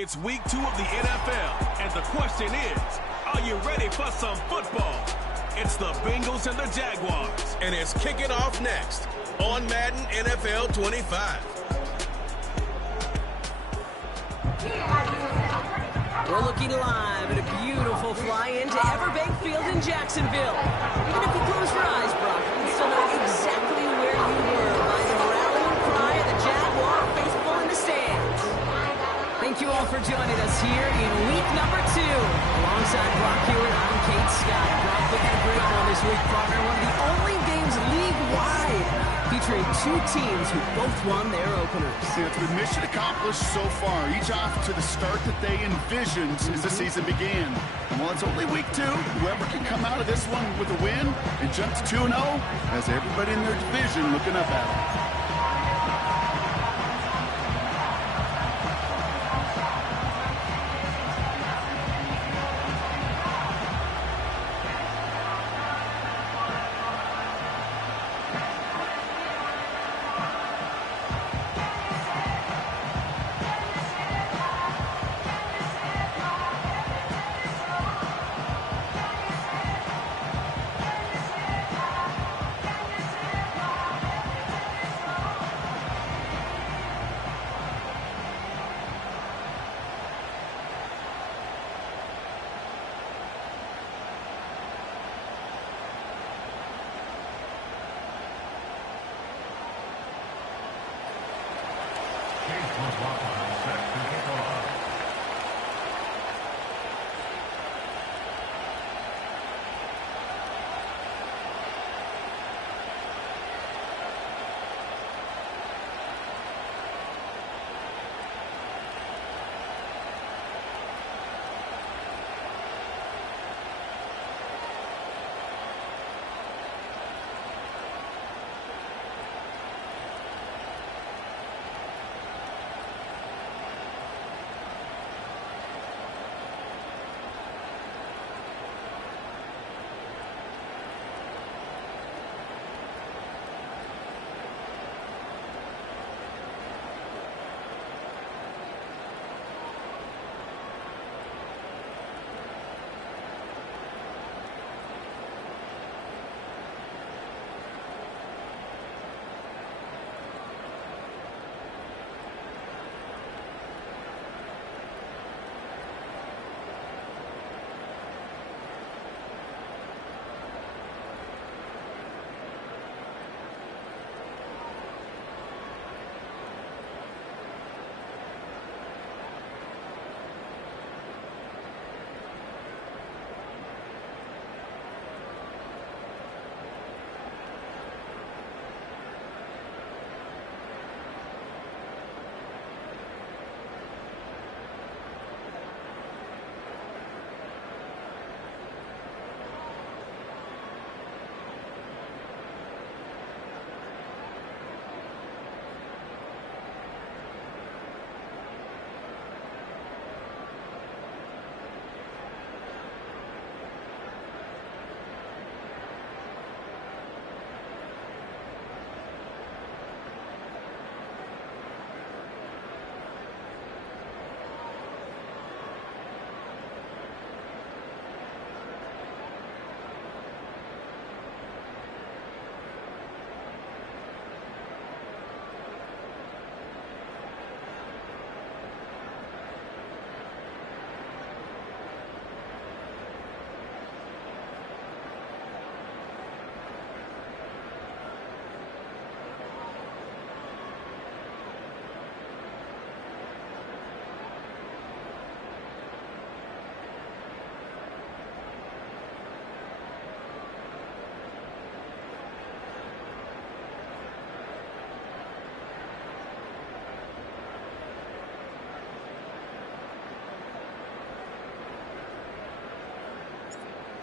It's week 2 of the NFL, and the question is, are you ready for some football? It's the Bengals and the Jaguars, and it's kicking off next on Madden NFL 25. We're looking live at a beautiful fly-in to Everbank Field in Jacksonville. Even if you close your eyes, Brock, you can still know exactly where you were by the rallying cry of the Jaguar faithful in the stands. Thank you all for joining us here in week number 2. Alongside Brock Hewitt, I'm Kate Scott. Brock, look at a great one this week, partner. One of the only games league-wide featuring 2 teams who both won their openers. It's been mission accomplished so far, each off to the start that they envisioned as the season began. And while it's only week 2, whoever can come out of this one with a win and jump to 2-0 has everybody in their division looking up at them.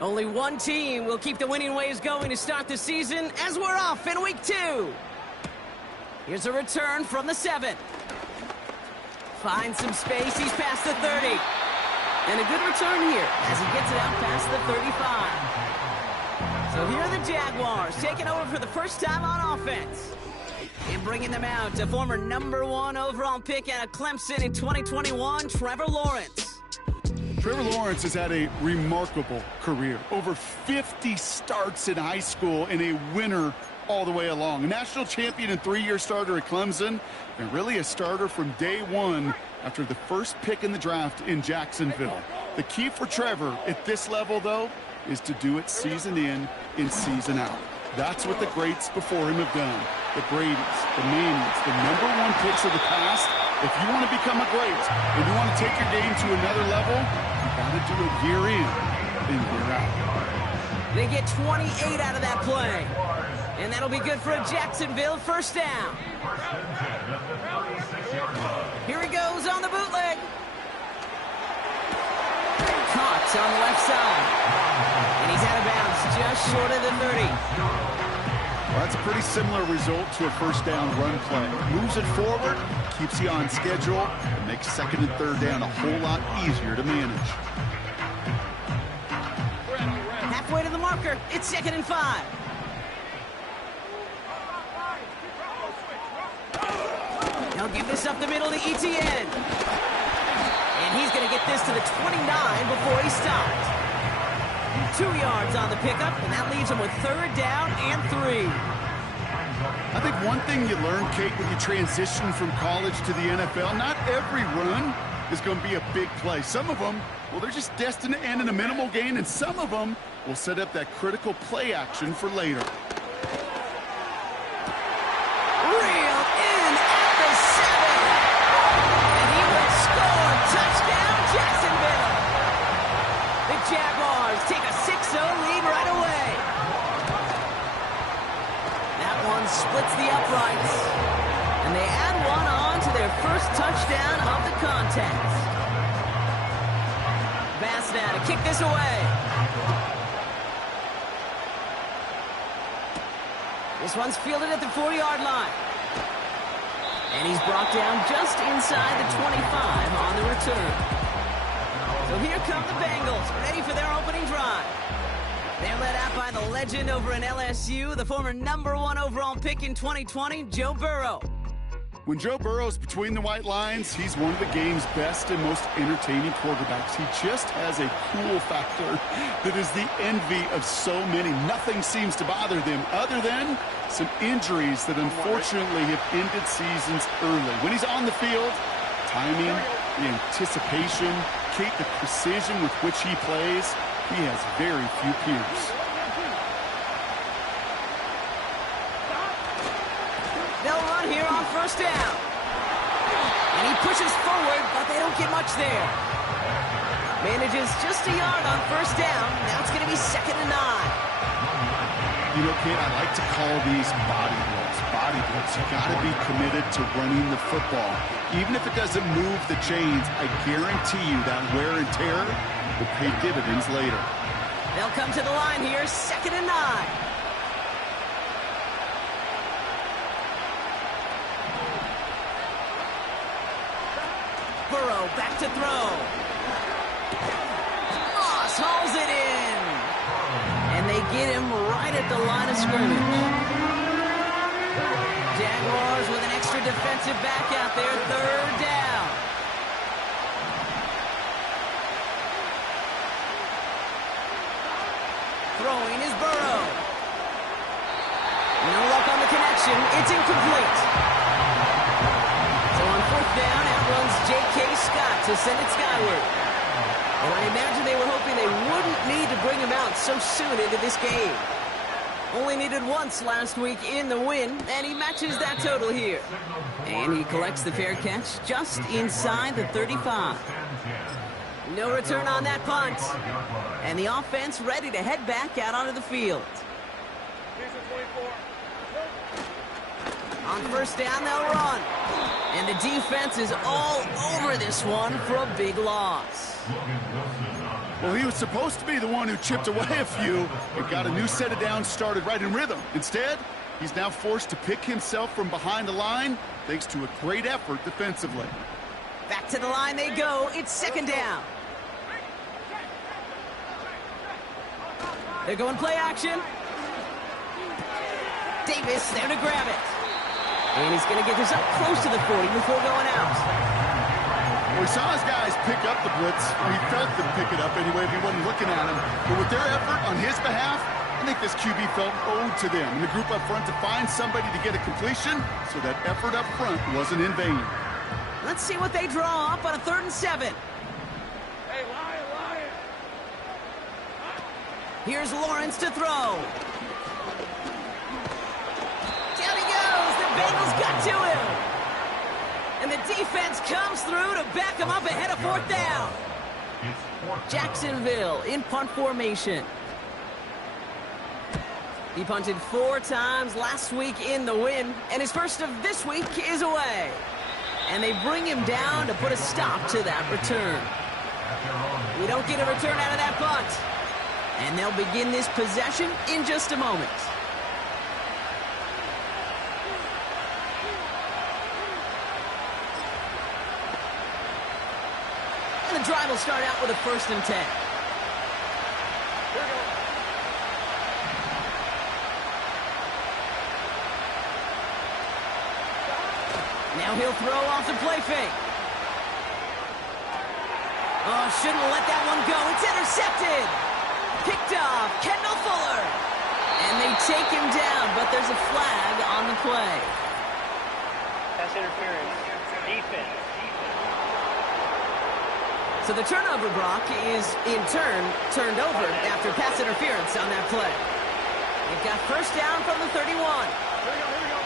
Only one team will keep the winning ways going to start the season as we're off in week 2. Here's a return from the 7. Finds some space. He's past the 30. And a good return here as he gets it out past the 35. So here are the Jaguars taking over for the first time on offense. And bringing them out, a former #1 overall pick out of Clemson in 2021, Trevor Lawrence. Trevor Lawrence has had a remarkable career. Over 50 starts in high school and a winner all the way along. A national champion and 3-year starter at Clemson, and really a starter from day one after the first pick in the draft in Jacksonville. The key for Trevor at this level, though, is to do it season in and season out. That's what the greats before him have done. The Bradys, the Mannings, the #1 picks of the past. If you want to become a great and you want to take your game to another level, you got to do it year in and year out. They get 28 out of that play. And that'll be good for a Jacksonville first down. Here he goes on the bootleg. Caught on the left side. And he's out of bounds just short of the 30. Well, that's a pretty similar result to a first down run play. Moves it forward, keeps you on schedule, and makes second and third down a whole lot easier to manage. Halfway to the marker, it's 2nd and 5. He'll give this up the middle to ETN. And he's going to get this to the 29 before he stops. 2 yards on the pickup, and that leaves him with 3rd down and 3. I think one thing you learn, Kate, when you transition from college to the NFL, not every run is going to be a big play. Some of them, well, they're just destined to end in a minimal gain, and some of them will set up that critical play action for later. Reeled in at the 7. And he will score. Touchdown, Jacksonville. The Jaguars take a 6-0 lead right away. That one splits the uprights. And they add one on to their first touchdown of the contest. Bass now to kick this away. This one's fielded at the 4-yard line. And he's brought down just inside the 25 on the return. So here come the Bengals, ready for their opening drive. They're led out by the legend over in LSU, the former #1 overall pick in 2020, Joe Burrow. When Joe Burrow's between the white lines, he's one of the game's best and most entertaining quarterbacks. He just has a cool factor that is the envy of so many. Nothing seems to bother them other than some injuries that unfortunately have ended seasons early. When he's on the field, timing, the anticipation, Kate, the precision with which he plays, he has very few peers. They'll run here on first down. And he pushes forward, but they don't get much there. Manages just a yard on first down. Now it's going to be 2nd and 9. You know, Kate, I like to call these body blows. Body blows. You got to be committed to running the football. Even if it doesn't move the chains, I guarantee you that wear and tear will pay dividends later. They'll come to the line here, 2nd and 9. Burrow back to throw. Moss hauls it in. And they get him right at the line of scrimmage. Jaguars with an extra defensive back out there, 3rd down. Throwing is Burrow. No luck on the connection. It's incomplete. So on 4th down, out runs J.K. Scott to send it skyward. And I imagine they were hoping they wouldn't need to bring him out so soon into this game. Only needed once last week in the win, and he matches that total here. And he collects the fair catch just inside the 35. No return on that punt. And the offense ready to head back out onto the field. On first down, they'll run. And the defense is all over this one for a big loss. Well, he was supposed to be the one who chipped away a few and got a new set of downs started right in rhythm. Instead, he's now forced to pick himself from behind the line thanks to a great effort defensively. Back to the line they go. It's 2nd down. They're going play action. Davis there to grab it. And he's going to get this up close to the 40 before going out. Well, we saw his guys pick up the blitz. He felt them pick it up anyway if he wasn't looking at him. But with their effort on his behalf, I think this QB felt owed to them. And the group up front to find somebody to get a completion, so that effort up front wasn't in vain. Let's see what they draw up on a 3rd and 7. Hey, Lion! Here's Lawrence to throw. Down he goes. The Bengals got to him. And the defense comes through to back him up ahead of 4th down. Jacksonville in punt formation. He punted 4 times last week in the win, and his first of this week is away. And they bring him down to put a stop to that return. We don't get a return out of that punt. And they'll begin this possession in just a moment. And the drive will start out with a 1st and 10. Now he'll throw off the play fake. Oh, shouldn't have let that one go. It's intercepted. Picked off Kendall Fuller. And they take him down, but there's a flag on the play. Pass interference. Defense. So the turnover, Brock, is in turn turned over after pass interference on that play. They've got 1st down from the 31. Here we go.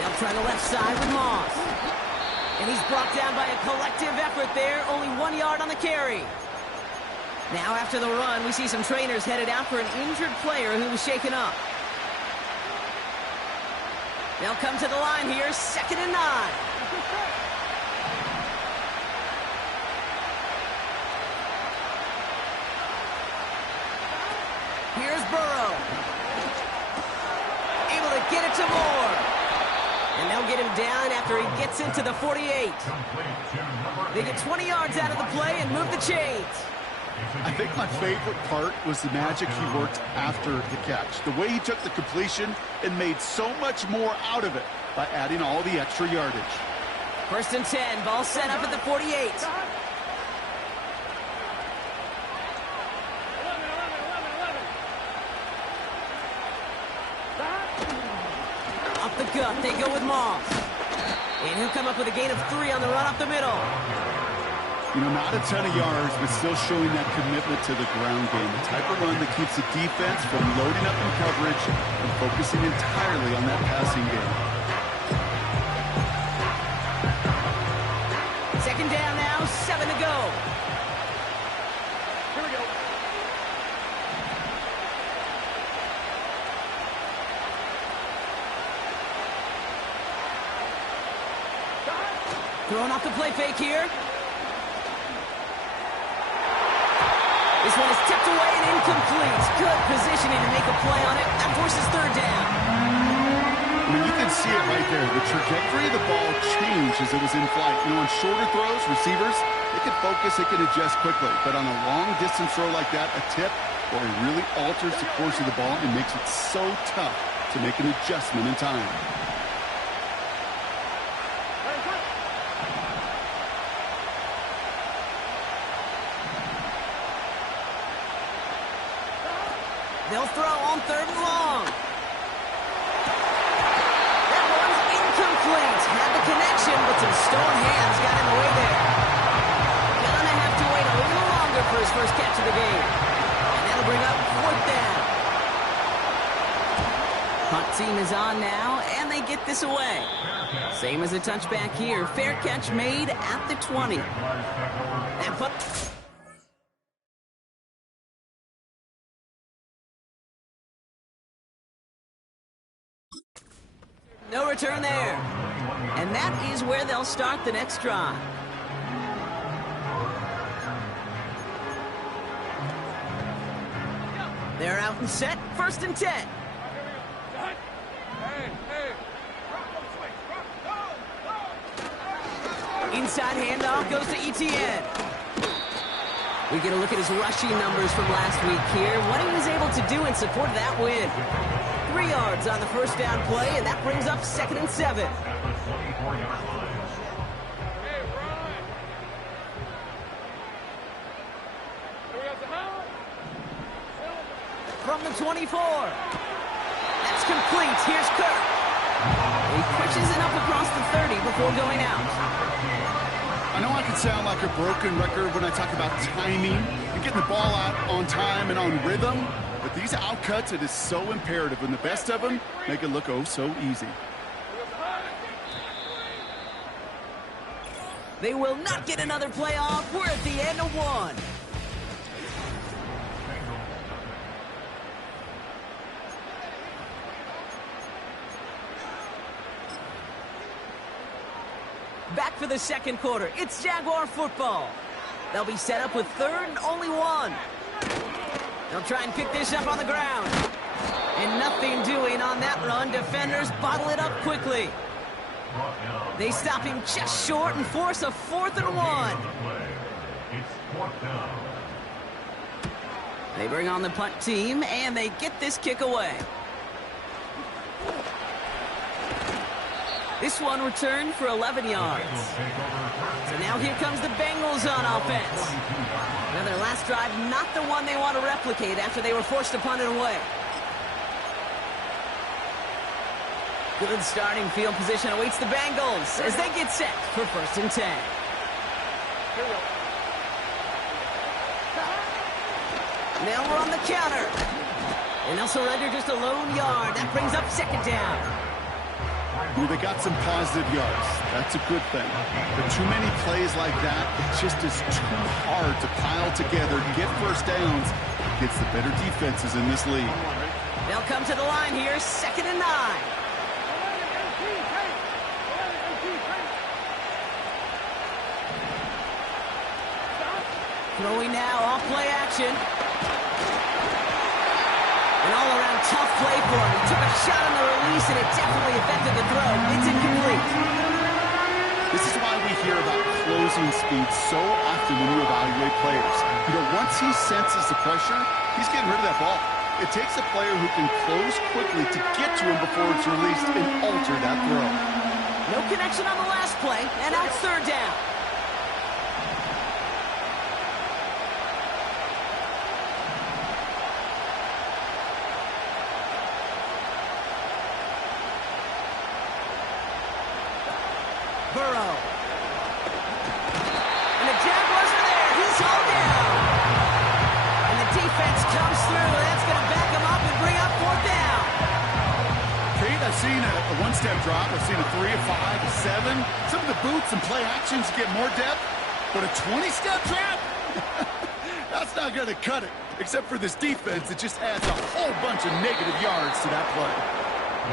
They'll try the left side with Moss. And he's brought down by a collective effort there. Only 1 yard on the carry. Now after the run, we see some trainers headed out for an injured player who was shaken up. They'll come to the line here, 2nd and 9. Here's Burrow. Able to get it to Moore. And they'll get him down after he gets into the 48. They get 20 yards out of the play and move the chains. I think my favorite part was the magic he worked after the catch. The way he took the completion and made so much more out of it by adding all the extra yardage. 1st and 10, ball set up at the 48. Up the gut, they go with Moss. And he'll come up with a gain of 3 on the run up the middle. You know, not a ton of yards, but still showing that commitment to the ground game. The type of run that keeps the defense from loading up in coverage and focusing entirely on that passing game. 2nd down now, 7 to go. Here we go. Throwing off the play fake here. This one is tipped away and incomplete. Good positioning to make a play on it. That forces 3rd down. I mean, you can see it right there. The trajectory of the ball changed as it was in flight. You know, on shorter throws, receivers, they can focus, they can adjust quickly. But on a long-distance throw like that, a tip, well, it really alters the course of the ball and makes it so tough to make an adjustment in time. They'll throw on 3rd and long. That one's incomplete. Had the connection, but some stone hands got in the way there. Gonna have to wait a little longer for his first catch of the game. And that'll bring up 4th down. Punt team is on now, and they get this away. Same as a touchback here. Fair catch made at the 20. And punt... No return there. And that is where they'll start the next drive. They're out and set. 1st and 10. Inside handoff goes to Etienne. We get a look at his rushing numbers from last week here. What he was able to do in support of that win. 3 yards on the first down play, and that brings up 2nd and 7. From the 24. That's complete. Here's Kirk. He pushes it up across the 30 before going out. I know I can sound like a broken record when I talk about timing and getting the ball out on time and on rhythm, but these outcuts, it is so imperative, and the best of them make it look oh so easy. They will not get another play off. We're at the end of 1. Back for the second quarter. It's Jaguar football. They'll be set up with 3rd and only 1. They'll try and pick this up on the ground. And nothing doing on that run. Defenders bottle it up quickly. They stop him just short and force a 4th and 1. They bring on the punt team, and they get this kick away. This one returned for 11 yards. So now here comes the Bengals on offense. Now their last drive, not the one they want to replicate after they were forced to punt it away. Good starting field position awaits the Bengals as they get set for 1st and 10. Now we're on the counter. And they'll surrender just a lone yard. That brings up 2nd down. Ooh, they got some positive yards. That's a good thing. But too many plays like that, it just is too hard to pile together, get first downs against the better defenses in this league. They'll come to the line here, 2nd and 9. Throwing now, off play action. An all-around tough play for him. He took a shot on the release, and it definitely affected the throw. It's incomplete. This is why we hear about closing speed so often when you evaluate players. You know, once he senses the pressure, he's getting rid of that ball. It takes a player who can close quickly to get to him before it's released and alter that throw. No connection on the last play, and now it's 3rd down. Burrow. And the Jaguars are there. He's hauled down. And the defense comes through. That's going to back him up and bring up 4th down. Kate, I've seen a one-step drop. I've seen a 3, a 5, a 7. Some of the boots and play actions get more depth. But a 20-step drop? That's not going to cut it. Except for this defense that just adds a whole bunch of negative yards to that play.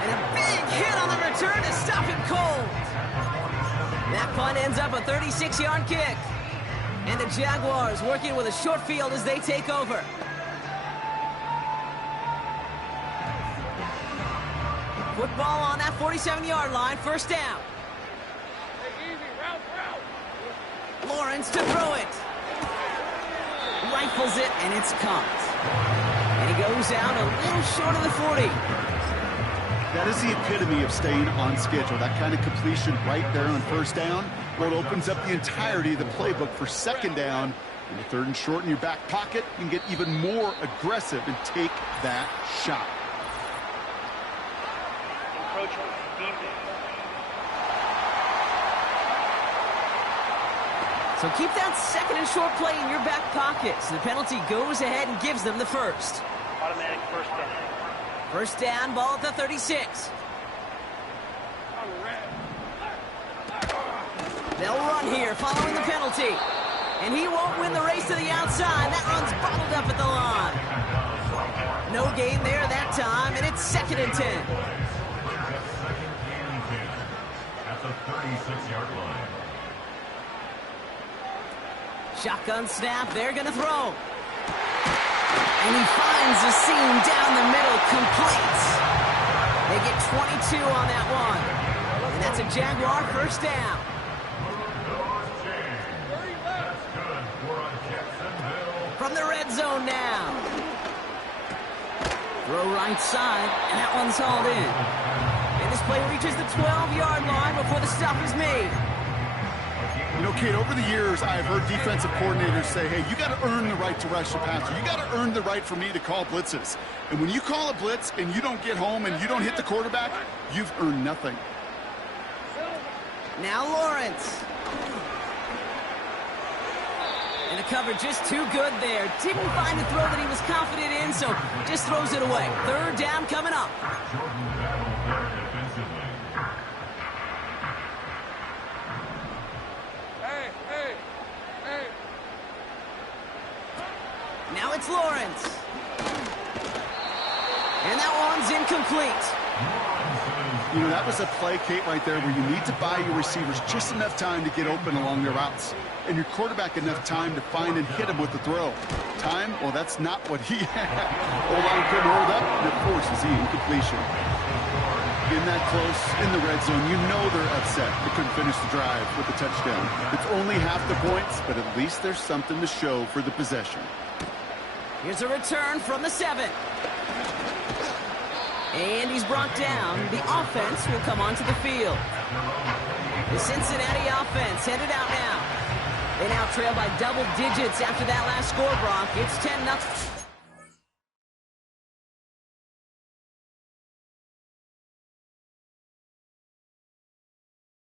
And a big hit on the return to stop him cold. That punt ends up a 36-yard kick. And the Jaguars working with a short field as they take over. Football on that 47-yard line, 1st down. Lawrence to throw it. Rifles it, and it's caught. And he goes out a little short of the 40. That is the epitome of staying on schedule. That kind of completion right there on 1st down. Well, it opens up the entirety of the playbook for 2nd down. In the 3rd and short in your back pocket, you can get even more aggressive and take that shot. Encroachment, defense. So keep that 2nd and short play in your back pocket. So the penalty goes ahead and gives them the 1st. Automatic 1st down. 1st down, ball at the 36. They'll run here following the penalty. And he won't win the race to the outside. That run's bottled up at the line. No gain there that time, and it's 2nd and 10. At the 36-yard line. Shotgun snap, they're going to throw. And he finds the seam down the middle, complete. They get 22 on that one. And that's a Jaguar 1st down. That's good for a Jacksonville from the red zone now. Throw right side, and that one's hauled in. And this play reaches the 12-yard line before the stop is made. You know, Kate, over the years, I've heard defensive coordinators say, hey, you got to earn the right to rush the passer. You got to earn the right for me to call blitzes. And when you call a blitz and you don't get home and you don't hit the quarterback, you've earned nothing. Now Lawrence. And the cover just too good there. Didn't find a throw that he was confident in, so just throws it away. Third down coming up. Now it's Lawrence. And that one's incomplete. You know, that was a play, Kate, right there where you need to buy your receivers just enough time to get open along their routes. And your quarterback enough time to find and hit him with the throw. Time? Well, that's not what he had. O-line couldn't hold up, and it forces the incompletion. In that close, in the red zone, you know they're upset. They couldn't finish the drive with the touchdown. It's only half the points, but at least there's something to show for the possession. Here's a return from the 7. And he's brought down. The offense will come onto the field. The Cincinnati offense headed out now. They now trail by double digits after that last score, Brock. It's 10-0.